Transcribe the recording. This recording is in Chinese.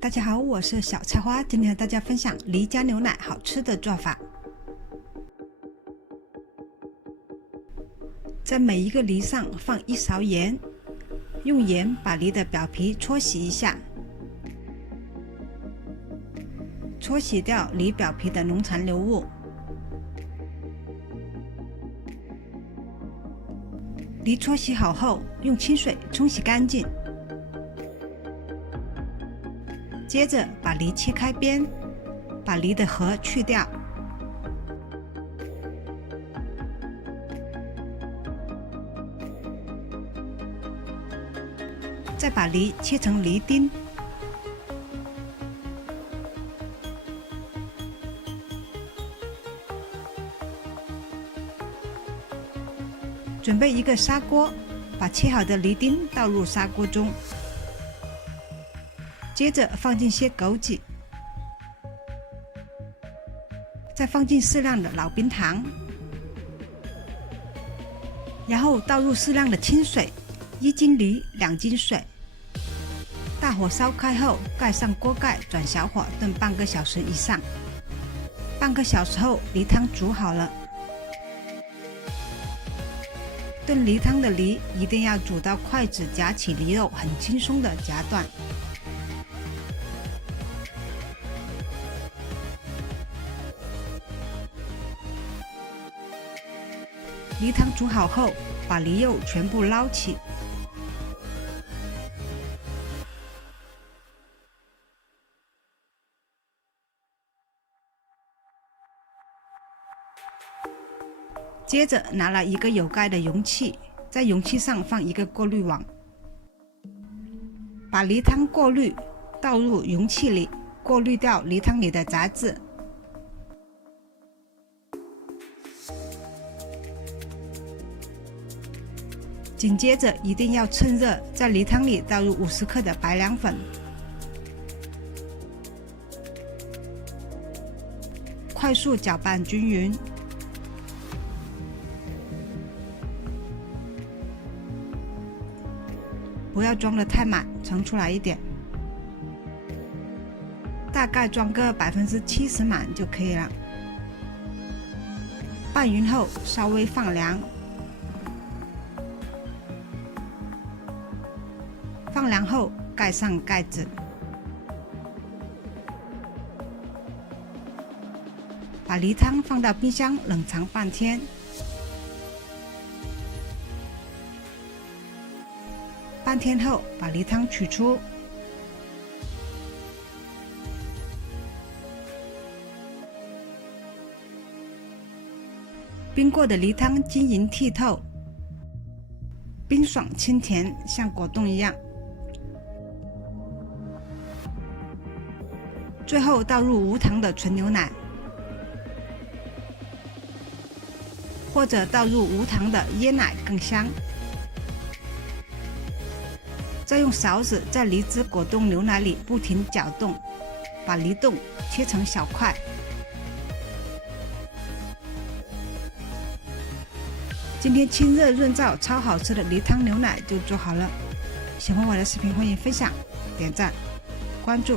大家好，我是小菜花，今天和大家分享梨加牛奶好吃的做法。在每一个梨上放1勺盐，用盐把梨的表皮搓洗一下，搓洗掉梨表皮的农残留物。梨搓洗好后，用清水冲洗干净。接着把梨切开边，把梨的核去掉。再把梨切成梨丁。准备一个砂锅，把切好的梨丁倒入砂锅中。接着放进些枸杞，再放进适量的老冰糖，然后倒入适量的清水，1斤梨2斤水，大火烧开后盖上锅盖，转小火炖半个小时以上。半个小时后，梨汤煮好了。炖梨汤的梨一定要煮到筷子夹起梨肉很轻松的夹断。梨汤煮好后，把梨肉全部捞起。接着拿了一个有盖的容器，在容器上放一个过滤网，把梨汤过滤倒入容器里，过滤掉梨汤里的杂质。紧接着一定要趁热，在梨汤里倒入50克的白凉粉，快速搅拌均匀。不要装得太满，盛出来一点，大概装个70%满就可以了。拌匀后稍微放凉。放凉后盖上盖子，把梨汤放到冰箱冷藏半天。半天后把梨汤取出，冰过的梨汤晶莹剔透，冰爽清甜，像果冻一样。最后倒入无糖的纯牛奶，或者倒入无糖的椰奶更香。再用勺子在梨汁果冻牛奶里不停搅动，把梨冻切成小块。今天清热润燥、超好吃的梨汤牛奶就做好了。喜欢我的视频，欢迎分享、点赞、关注。